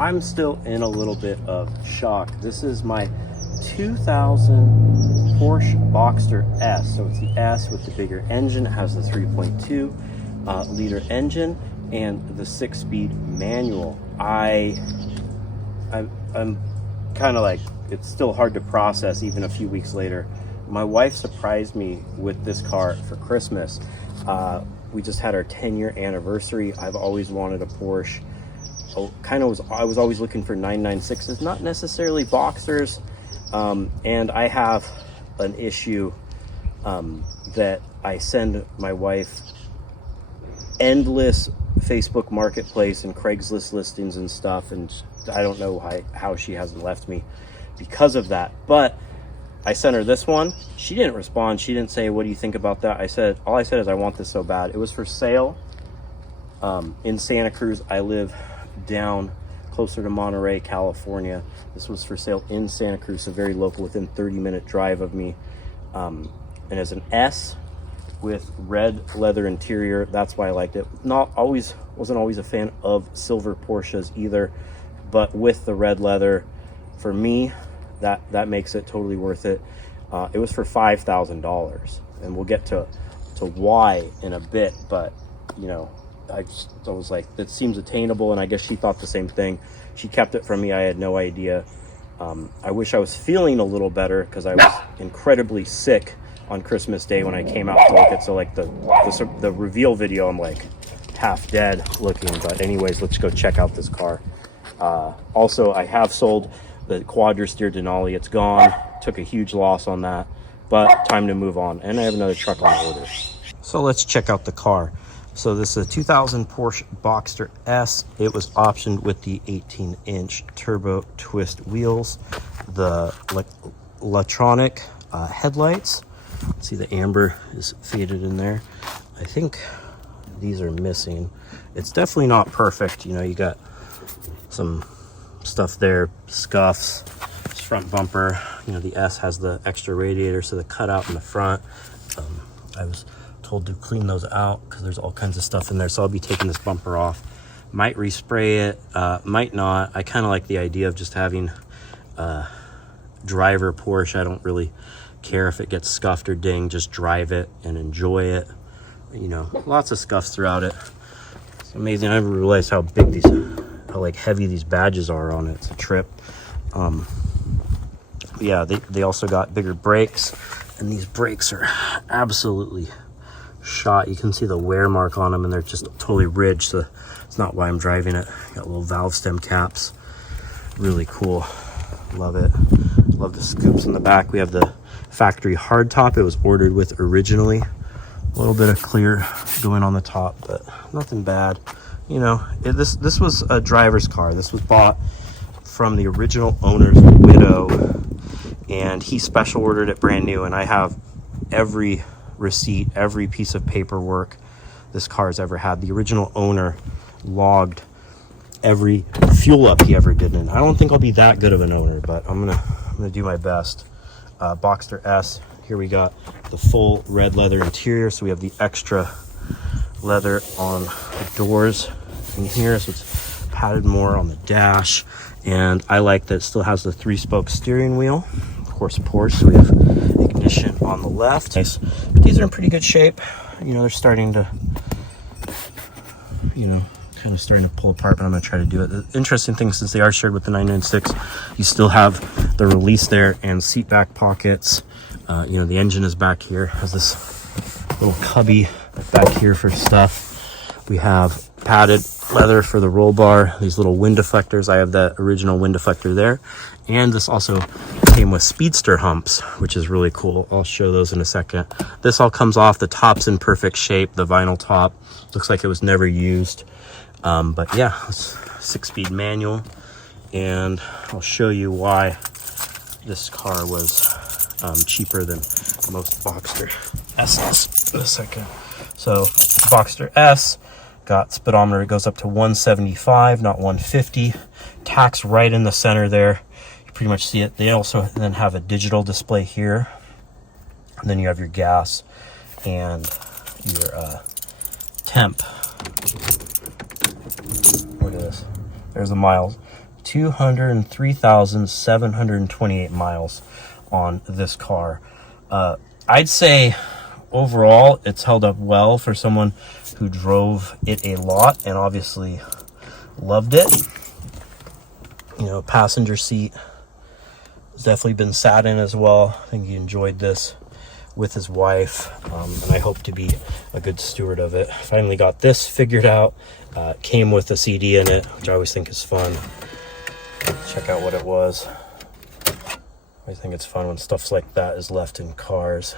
I'm still in a little bit of shock. This is my 2000 Porsche Boxster S. So it's the S with the bigger engine. It has the 3.2 liter engine and the 6-speed manual. I'm kind of like, it's still hard to process even a few weeks later. My wife surprised me with this car for Christmas. We just had our 10-year anniversary. I've always wanted a Porsche. I was always looking for 996s, not necessarily Boxsters. And I have an issue that I send my wife endless Facebook Marketplace and Craigslist listings and stuff, and I don't know how she hasn't left me because of that. But I sent her this one. She didn't respond. She didn't say, what do you think about that? All I said is, I want this so bad. It was for sale in Santa Cruz. I live down closer to Monterey, California. This was for sale in Santa Cruz, so very local, within 30-minute drive of me. And as an S with red leather interior, that's why I liked it. Wasn't always a fan of silver Porsches either, but with the red leather, for me, that makes it totally worth it. It was for $5,000, and we'll get to why in a bit, but you know, I was like, that seems attainable, and I guess she thought the same thing. She kept it from me. I had no idea. I wish I was feeling a little better, because I was incredibly sick on Christmas Day when I came out to look at. So like the reveal video, I'm like half dead looking. But anyways, let's go check out this car. Also, I have sold the Quadra-Steer Denali. It's gone. Took a huge loss on that, but time to move on. And I have another truck on order. So let's check out the car. So this is a 2000 Porsche Boxster S. It was optioned with the 18-inch turbo twist wheels, the electronic headlights. See, the amber is faded in there. I think these are missing. It's definitely not perfect. You know, you got some stuff there, scuffs. This front bumper, you know, the S has the extra radiator, so the cutout in the front. I was told to clean those out because there's all kinds of stuff in there, so I'll be taking this bumper off. Might respray it, might not. I kind of like the idea of just having driver Porsche. I don't really care if it gets scuffed or dinged. Just drive it and enjoy it. You know, lots of scuffs throughout it. It's amazing. I never realized how big how like heavy these badges are on it. It's a trip. Yeah, they also got bigger brakes, and these brakes are absolutely shot. You can see the wear mark on them, and they're just totally ridged, so it's not why I'm driving it. Got little valve stem caps. Really cool. Love it. Love the scoops in the back. We have the factory hardtop it was ordered with originally. A little bit of clear going on the top, but nothing bad. You know, this was a driver's car. This was bought from the original owner's widow, and he special ordered it brand new, and I have every receipt, every piece of paperwork this car has ever had. The original owner logged every fuel up he ever did in. I don't think I'll be that good of an owner, but I'm gonna do my best. Boxster S. Here we got the full red leather interior, so we have the extra leather on the doors in here, so it's padded more on the dash. And I like that it still has the 3-spoke steering wheel. Of course, Porsche, so we have ignition on the left. Nice. These are in pretty good shape. You know, they're starting to, you know, kind of starting to pull apart, but I'm going to try to do it. The interesting thing, since they are shared with the 996, you still have the release there and seat back pockets. You know, the engine is back here. Has this little cubby back here for stuff. We have padded leather for the roll bar, these little wind deflectors. I have that original wind deflector there, and this also came with speedster humps, which is really cool. I'll show those in a second. This all comes off. The top's in perfect shape. The vinyl top looks like it was never used, but yeah, it's 6-speed manual, and I'll show you why this car was cheaper than most Boxster S's in a second. So Boxster S got speedometer, it goes up to 175, not 150. Tax right in the center there. You pretty much see it. They also then have a digital display here. And then you have your gas and your temp. Look at this. There's the miles. 203,728 miles on this car. I'd say overall it's held up well for someone who drove it a lot and obviously loved it. You know, passenger seat has definitely been sat in as well. I think he enjoyed this with his wife, and I hope to be a good steward of it. Finally got this figured out. Came with a CD in it, which I always think is fun. Check out what it was. I think it's fun when stuff like that is left in cars.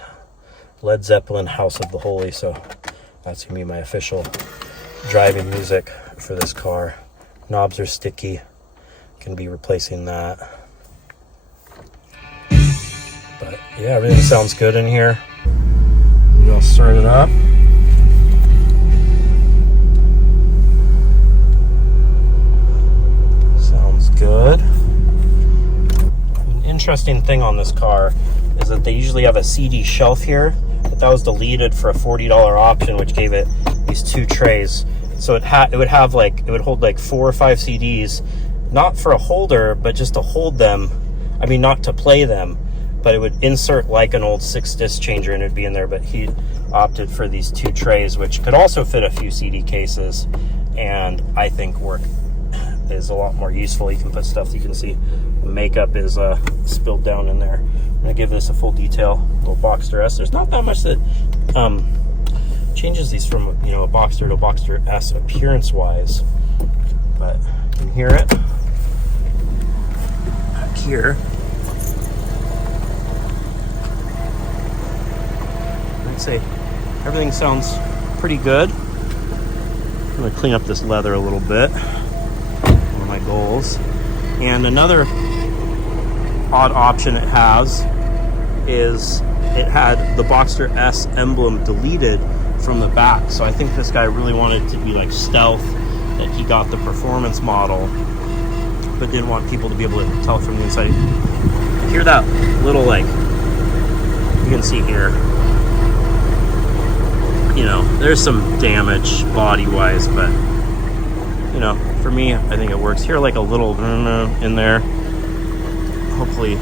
Led Zeppelin, House of the Holy, so that's gonna be my official driving music for this car. Knobs are sticky, gonna be replacing that. But yeah, everything sounds good in here. Maybe I'll start it up. Sounds good. An interesting thing on this car is that they usually have a CD shelf here, but that was deleted for a $40 option, which gave it these two trays. So it would hold like 4 or 5 CDs, not for a holder, but just to hold them. I mean, not to play them, but it would insert like an old 6-disc changer and it'd be in there. But he opted for these 2 trays, which could also fit a few CD cases, and I think work is a lot more useful. You can put stuff, you can see the makeup is spilled down in there. I'm gonna give this a full detail. Little Boxster S. There's not that much that changes these from, you know, a Boxster to a Boxster S appearance wise, but you can hear it back here. I'd say everything sounds pretty good. I'm gonna clean up this leather a little bit. One of my goals. And another odd option it has is it had the Boxster S emblem deleted from the back. So I think this guy really wanted to be like stealth, that he got the performance model, but didn't want people to be able to tell from the inside. Hear that little, like, you can see here, you know, there's some damage body-wise, but, you know, for me, I think it works. Here, like a little in there. Hopefully,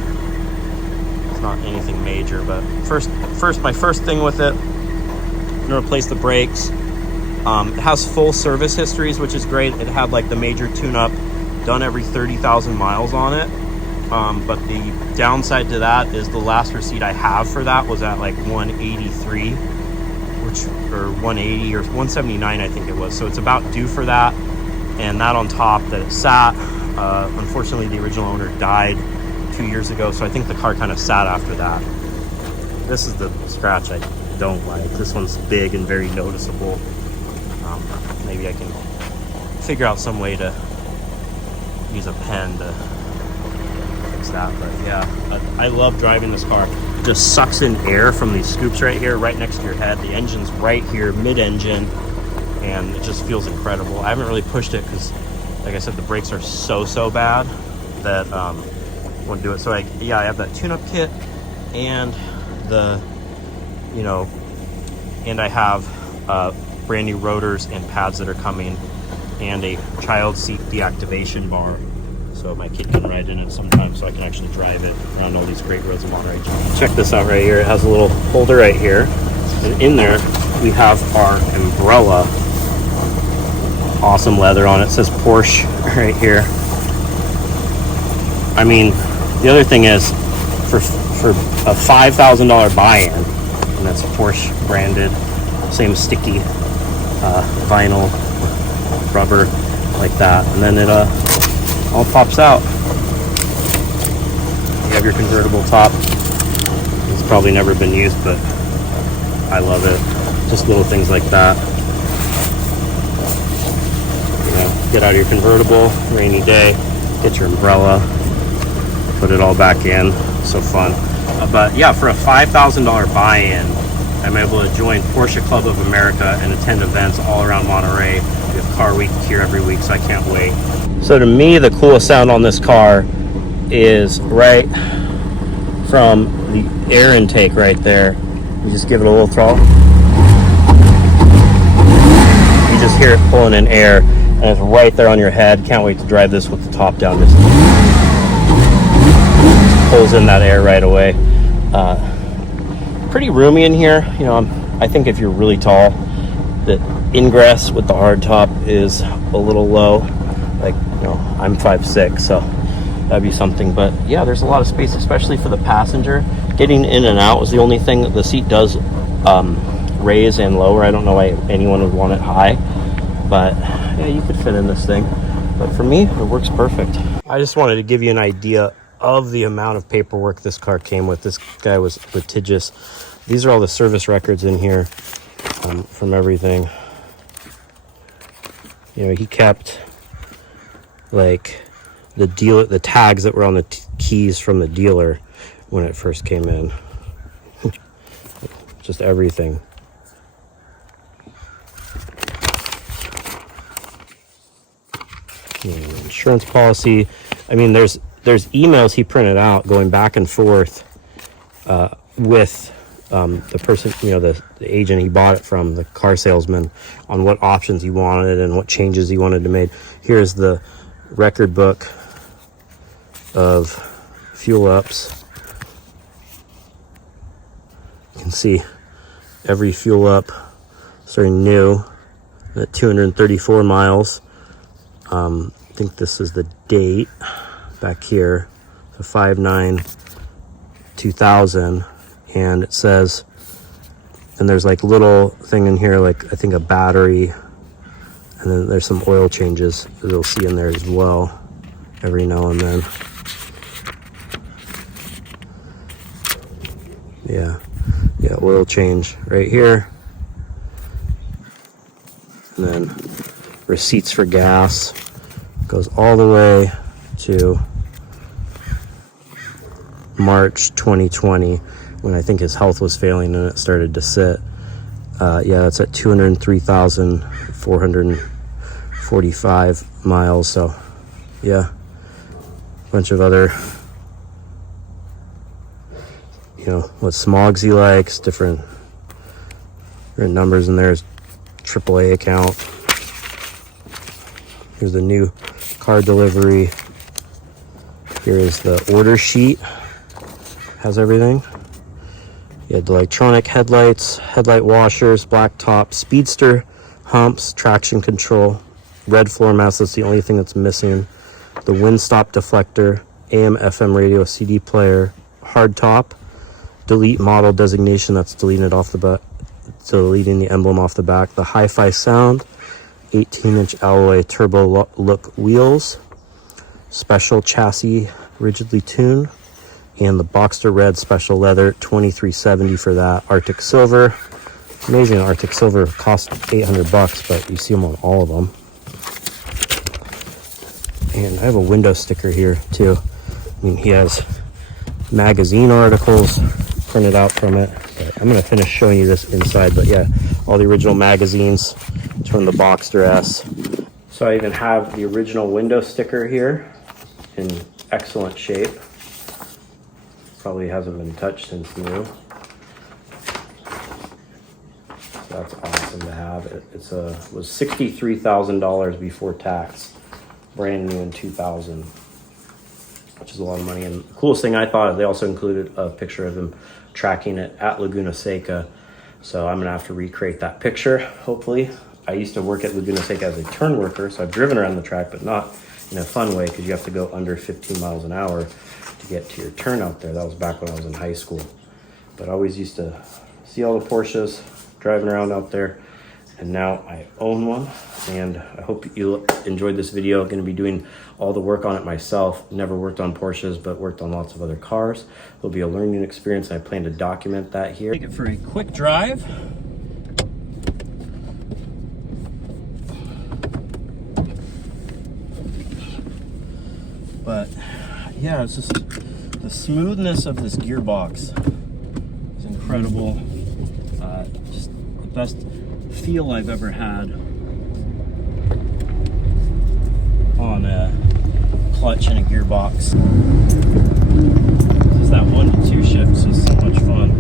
it's not anything major, but my first thing with it, I'm gonna replace the brakes. It has full service histories, which is great. It had like the major tune-up done every 30,000 miles on it. But the downside to that is the last receipt I have for that was at like 183, or 180 or 179, I think it was. So it's about due for that. And that on top that it sat. Unfortunately, the original owner died 2 years ago, so I think the car kind of sat after that. This is the scratch I don't like. This one's big and very noticeable. Maybe I can figure out some way to use a pen to fix that. But yeah, I love driving this car. It just sucks in air from these scoops right here, right next to your head. The engine's right here, mid-engine, and it just feels incredible. I haven't really pushed it because, like I said, the brakes are so bad that won't do it. So I have that tune-up kit, and and I have brand new rotors and pads that are coming, and a child seat deactivation bar, so my kid can ride in it sometimes, so I can actually drive it around all these great roads of Monterey. Check this out right here. It has a little holder right here, and in there we have our umbrella. Awesome leather on it. It says Porsche right here. I mean, the other thing is, for a $5,000 buy-in, and that's Porsche branded, same sticky vinyl rubber like that, and then it all pops out. You have your convertible top. It's probably never been used, but I love it. Just little things like that. You know, get out of your convertible, rainy day, get your umbrella, put it all back in. So fun. But yeah, for a $5,000 buy-in, I'm able to join Porsche Club of America and attend events all around Monterey. We have Car Week here every week, so I can't wait. So to me, the coolest sound on this car is right from the air intake right there. You just give it a little throttle. You just hear it pulling in air. and it's right there on your head. Can't wait to drive this with the top down. Just pulls in that air right away. Pretty roomy in here. You know, I think if you're really tall, the ingress with the hard top is a little low. Like, you know, I'm 5'6", so that'd be something. But yeah, there's a lot of space, especially for the passenger. Getting in and out was the only thing. The seat does raise and lower. I don't know why anyone would want it high, but yeah, you could fit in this thing. But for me, it works perfect. I just wanted to give you an idea of the amount of paperwork this car came with. This guy was litigious. These are all the service records in here from everything. You know, he kept like the tags that were on the keys from the dealer when it first came in. Just everything. Insurance policy. I mean, there's emails he printed out going back and forth with the person, you know, the agent he bought it from, the car salesman, on what options he wanted and what changes he wanted to make. Here's the record book of fuel ups. You can see every fuel up starting new at 234 miles. I think this is the date back here, so 5/9/2000, and it says, and there's like little thing in here, like I think a battery, and then there's some oil changes that you'll see in there as well every now and then. Yeah, oil change right here, and then receipts for gas goes all the way to March 2020, when I think his health was failing and it started to sit. Yeah, that's at 203,445 miles. So yeah, a bunch of other, you know, what smogs he likes, different numbers in there. His AAA account. Here's the new car delivery. Here is the order sheet. Has everything. You had the electronic headlights, headlight washers, black top, speedster, humps, traction control, red floor mats. That's the only thing that's missing. The wind stop deflector, AM, FM radio, CD player, hard top, delete model designation. That's deleting it off the back, deleting the emblem off the back. The hi-fi sound, 18-inch alloy turbo look wheels, special chassis, rigidly tuned, and the Boxster red special leather, $23.70 for that. Arctic silver, amazing. Arctic silver cost $800, but you see them on all of them. And I have a window sticker here too. I mean, he has magazine articles printed out from it. But I'm gonna finish showing you this inside, but yeah, all the original magazines. It's from the Boxster S. So I even have the original window sticker here in excellent shape. Probably hasn't been touched since new. So that's awesome to have. It was $63,000 before tax, brand new in 2000, which is a lot of money. And the coolest thing I thought, they also included a picture of him tracking it at Laguna Seca. So I'm gonna have to recreate that picture, hopefully. I used to work at Laguna Seca as a turn worker, so I've driven around the track, but not in a fun way, because you have to go under 15 miles an hour to get to your turn out there. That was back when I was in high school. But I always used to see all the Porsches driving around out there, and now I own one. And I hope you enjoyed this video. I'm going to be doing all the work on it myself. Never worked on Porsches, but worked on lots of other cars. It'll be a learning experience, and I plan to document that here. Take it for a quick drive. But yeah, it's just the smoothness of this gearbox is incredible. Just the best feel I've ever had on a clutch and a gearbox. Just that 1-2 shift is just so much fun.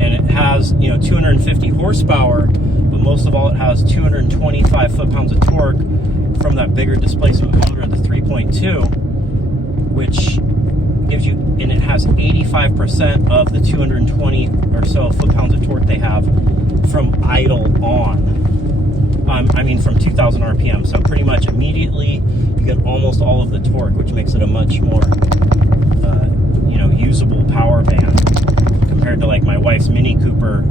And it has, you know, 250 horsepower, but most of all, it has 225 foot-pounds of torque from that bigger displacement motor, the 3.2, which gives you, and it has 85% of the 220 or so foot-pounds of torque they have from idle on. I mean, from 2,000 RPM. So pretty much immediately, you get almost all of the torque, which makes it a much more, usable power band compared to like my wife's Mini Cooper